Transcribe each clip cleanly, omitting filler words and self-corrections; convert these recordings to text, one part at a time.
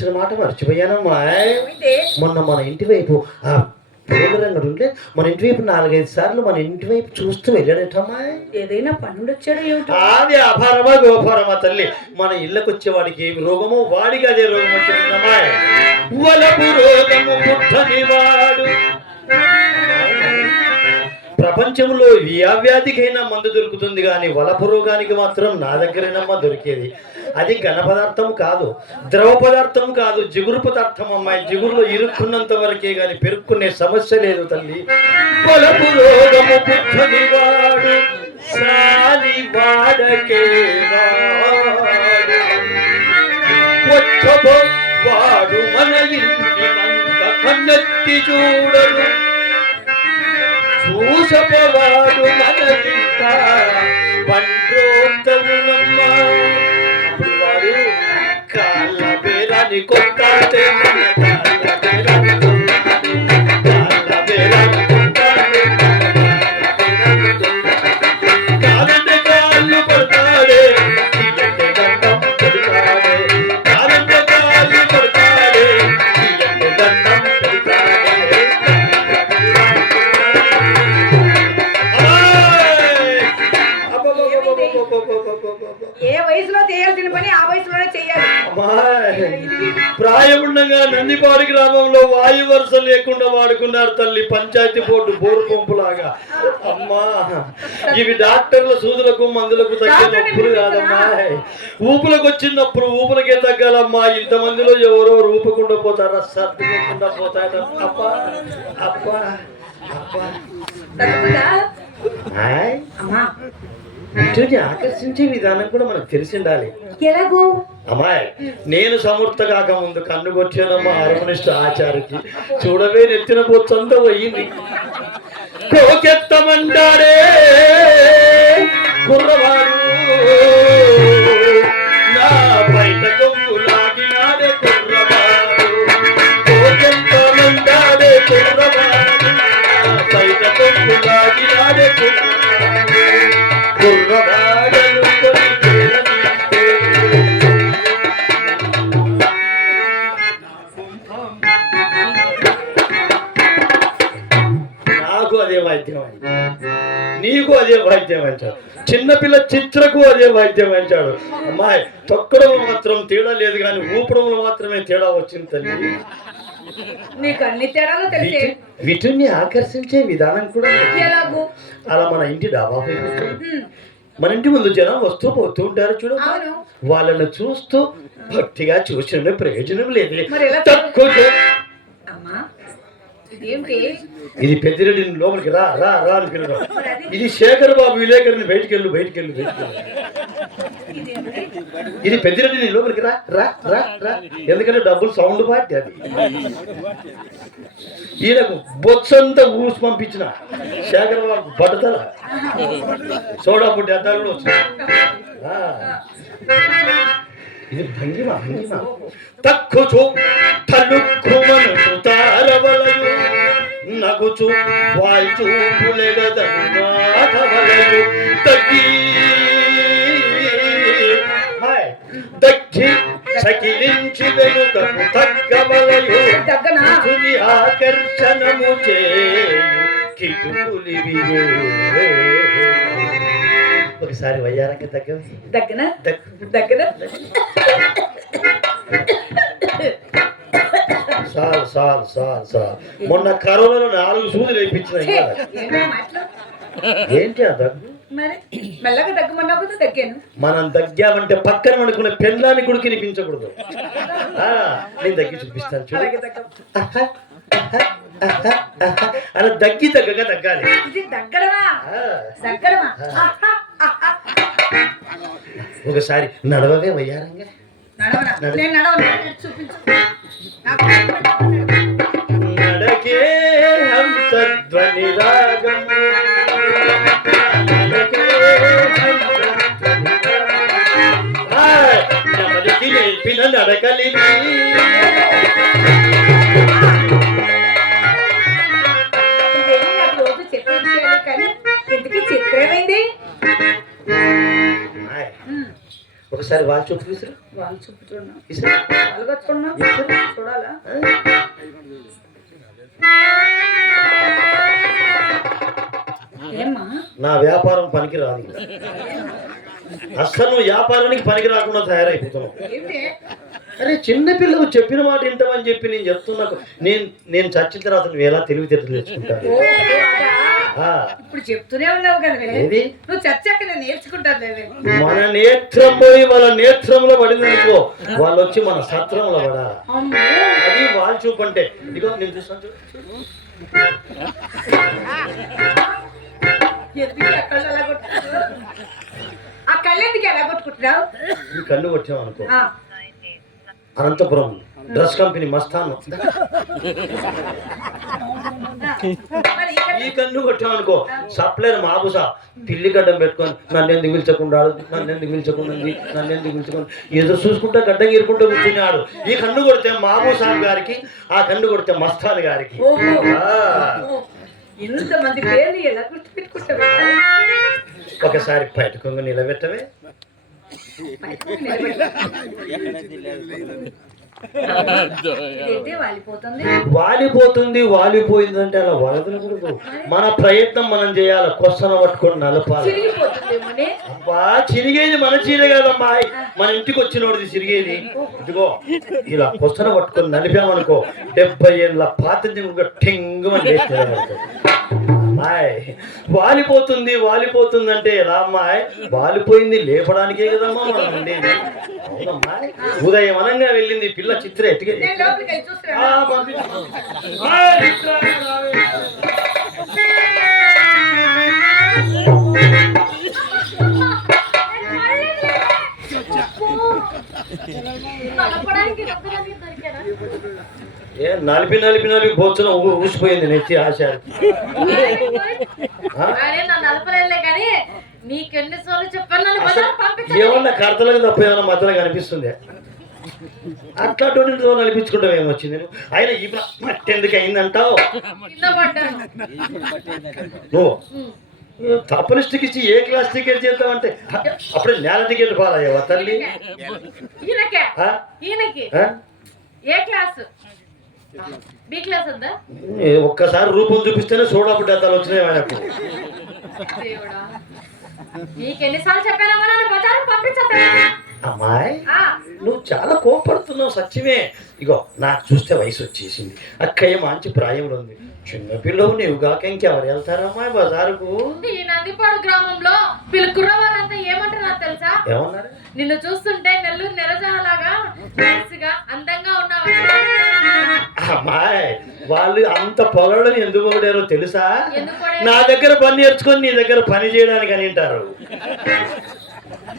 చెప్పవలసిన మాట మర్చిపోయానమ్మా. మొన్న మన ఇంటి వైపు ఆ పూలరంగడు ఉంటే మన ఇంటి వైపు 4-5 సార్లు మన ఇంటి వైపు చూస్తూ వెళ్ళాడటమ్మా. ఏదైనా పనులు వచ్చాడు ఏమిటో. అది అపారమా గోపారమా తల్లి, మన ఇళ్ళకి వచ్చేవాడికి ఏమి రోగమో వాడికి అదే రోగం వచ్చిందమ్మా. వలపు రోగము పుట్టని వాడు. ప్రపంచంలో ఏ వ్యాధికైనా మందు దొరుకుతుంది కానీ వలపు రోగానికి మాత్రం నా దగ్గరేనమ్మా దొరికేది. అది ఘన పదార్థం కాదు, ద్రవ పదార్థం కాదు, జిగురు పదార్థం అమ్మాయి. జిగురులో ఇరుక్కున్నంత వరకే గాని పెరుక్కునే సమస్య లేదు తల్లి. వలపు రోగము పుట్టని వాడు సాలి వాడకే వాడు మన ఇంటి మంత కన్నెత్తి చూడడు. చూసపవాడు మనకింత పండ్రోత్తరునమ్మ. అప్పుడు వాడు కాళ్ళ బేరాన్ని కొట్టాడే, కాళ్ళ కాళ్ళు పడతాడే, దండం పెడతాడే, కాళ్ళ కాళ్ళు పడతాడే, దండం పెడతాడే. ఏ వయసులో చేయాల్సిన పని ఆ వయసులోనే చేయాలి. ప్రాయముండగా నందిపాడి గ్రామంలో వాయు వరుస లేకుండా వాడుకున్నారు తల్లి, పంచాయతీ బోర్డు బోరు పంపులాగా. అమ్మా, ఇవి డాక్టర్ల సూదులకు మందులకు తగ్గే నొప్పులు కాదమ్మా. ఊపులకు వచ్చినప్పుడు ఊపులకే తగ్గాలమ్మా. ఇంతమందిలో ఎవరో రూపకుండా పోతారా, సర్దుకోకుండా పోతారా. అబ్బా అబ్బా అబ్బా. వీటిని ఆకర్షించే విధానం కూడా మనకు తెలిసి ఉండాలి. ఎలాగో అమ్మాయి, నేను సమర్థ కాక ముందు కన్ను కొట్టానమ్మా హార్మోనిస్ట్ ఆచారికి. చూడవే నెత్తిన పోతుందో పోయింది. కోకెత్తమంటాడే కుర్రవాడు, నా బయట కొమ్ము లాగినాడే కుర్రవాడు. కోకెత్తమంటాడే కుర్రవాడు, నా బయట కొమ్ము లాగినాడే కుర్రవాడు. నాకు అదే వాయిద్యం నీకు అదే వాయిద్యం అంటాడు. చిన్నపిల్ల చిత్రకు అదే వాయిద్యం అంటాడు. అమ్మాయి, తొక్కడంలో మాత్రం తేడా లేదు కానీ ఊపడంలో మాత్రమే తేడా వచ్చింది తల్లి. నీకు అన్ని తేడాలు తెలిసే. వీటిని ఆకర్షించే విధానం కూడా ఎలాగో. అలా మన ఇంటి డాబా మన ఇంటి ముందు జనం వస్తూ పోతూ ఉంటారు చూడు. వాళ్ళను చూస్తూ భక్తిగా చూసిన ప్రయోజనం లేదు. ఇది పెద్దిరెడ్డిని లోపలికి రా రా రా అని పిల్లడం. ఇది శేఖర్ బాబు విలేకరిని బయటికి వెళ్ళు. ఇది పెద్దిరెడ్డిని లోపలికి రా రా రా రా. ఎందుకంటే డబ్బులు సౌండ్ పార్టీ అది. ఈయనకు బొత్సంతా ఊసి పంపించిన శేఖర్ బాబు బట్టతల సోడా పుట్టి అద్దాలు కూడా వచ్చినాయి. ఇది భంగిమ తక్కుచు తలుక్కుమను తారవలయు నగుచు వాల్చూపులెగదవలయు తగ్గి దగ్గి సకిలించి వెనుకకు తగ్గవలయు ఆకర్షణము చేయు కిటుకులివియే. ఒకసారి వయ్యారంగా దగ్గన. సాల్ మొన్న కరోనాలో 4 సూదులు వేయించిన. ఏంటి ఆ దగ్గు? మెల్లగా దగ్గమన్నావు దగ్గాను. మనం దగ్గామంటే పక్కన అనుకున్న పెళ్ళాన్ని కూడా వినిపించకూడదు. నేను దగ్గి చూపిస్తాను చూడ. అలా దగ్గి తగ్గగా తగ్గాలి. ఒకసారి నడవవే వయ్యారంగా. నడకే హంసధ్వని రాగం, నడకి నేర్పిన నడకలివి. ఒకసారి వాళ్ళు చూపు విసురు వాళ్ళు చూపు చూడనా విసురు వాళ్ళగా చూడనా చూడాలా ఏమ్మా నా వ్యాపారం పనికి రాదు అసలు నువ్వు వ్యాపారానికి పనికి రాకుండా తయారైపోతున్నావు. ఏంటి అరే చిన్నపిల్లకు చెప్పిన మాట వింటామని చెప్పి నేను చెప్తున్నా. నేను చచ్చిన తర్వాత నువ్వు ఎలా తెలివితేటలు తెచ్చుకుంటావు? ఓ, అదా? ఇప్పుడు చెప్తూనే ఉన్నావు కదా ఏది? నువ్వు చచ్చాక నేను నేర్చుకుంటాను లేవే. మన నేత్రం పోయి వాళ్ళ నేత్రంలో పడిందనుకో వాళ్ళు వచ్చి మన సత్రంలో పడాలి. అమ్మో. అది వాళ్ళు చూపంటే ఇదిగో నేను చూస్తాను చూడు. ఎందుకు ఆ కళ్ళు అలా కొట్టుకుంటున్నావు? ఆ కళ్ళు ఎందుకు ఎలా కొట్టుకుంటున్నావు? ఈ కళ్ళు కొట్టాం అనుకో అనంతపురం డ్రెస్ కంపెనీ మస్తాను మరి ఇక్కడ ఈ కన్ను కొట్టాం అనుకో సప్లైర్ మాబుసా పిల్లి గడ్డం పెట్టుకొని నన్ను ఎందుకు పిలిచకుండా ఎదురు చూసుకుంటా గడ్డ గీరుకుంటూ కూర్చున్నాడు. ఈ కన్ను కొడితే మాబూసాబ్ గారికి, ఆ కన్ను కొడితే మస్తాన్ గారికి. ఓహో. ఇంతమంది పేర్లు ఎలా గుర్తుపెట్టుకుంటావు? ఒకసారి పట్టుకొని నిలబెట్టవే. ఇదేంటి వాలిపోతుంది? వాలిపోయిందంటే అలా వలదకూడదు. మన ప్రయత్నం మనం చేయాలి. కొసన పట్టుకొని నలపాలి. చిరిగిపోతుందేమోనే. అబ్బా చిరిగేది మన చీర కాదమ్మా, మన ఇంటికి వచ్చినోడిది చిరిగేది. ఇదిగో ఇలా కొసన పట్టుకొని నలిపామనుకో 70 ఏళ్ళ పాత టింగ్ అని వాలిపోతుంది అంటే ఎలా అమ్మాయి? వాలిపోయింది లేపడానికే కదమ్మా మనం ఉండేది. అవునమ్మా. ఉదయం అనంగా వెళ్ళింది పిల్ల చిత్ర ఎట్టుకే నేను లోపలికి వెళ్ళి చూస్తున్నాను. ఏ నలిపి బొచ్చున ఊసిపోయింది నెత్తి ఆశ. ఏమన్నా కర్తలకు తప్ప ఏమన్నా మధ్యలో కనిపిస్తుంది? అట్లాంటి నలిపించుకుంటాం ఏమొచ్చింది? అయినా ఈ మట్టి ఎందుకు అయిందంటావు నువ్వు? తప్పని టికెట్ ఇచ్చి ఏ క్లాస్ టికెట్ చేద్దామంటే అప్పుడే నేల టికెట్ పాలయ్యావా తల్లి? ఒక్కసారి రూపం చూపిస్తేనే చూడబుడ్డ అద్దాలు వచ్చినాయి ఆయనకు. అమ్మాయి నువ్వు చాలా కోపడుతున్నావు సత్యమే. ఇగో నాకు చూస్తే వయసు వచ్చేసింది, అక్కయ్య మంచి ప్రాయంలో ఉంది. చిన్నపిల్లవు నీవు కాక ఇంకెవరు వెళ్తారమ్మా బజారుకు? ఈ నందిపాడు గ్రామంలో వీళ్ళు కుర్రవాళ్ళంతా ఏమంటారు నాకు తెలుసా? ఏమన్నారు? నిన్ను చూస్తుంటే నెల్లూరు నెరజాలాగా అందంగా ఉన్నావు. అమ్మాయి వాళ్ళు అంత పొగడని ఎందుకు పొగడారో తెలుసా? నా దగ్గర పని నేర్చుకొని నీ దగ్గర పని చేయడానికి అని అంటారు.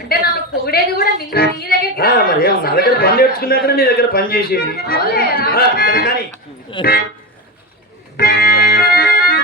అంటే నన్ను పొగిడేది కూడా నీ దగ్గరికి మరి ఏమో నా దగ్గర పని నేర్చుకున్నాక నీ దగ్గర పని చేసేది. కానీ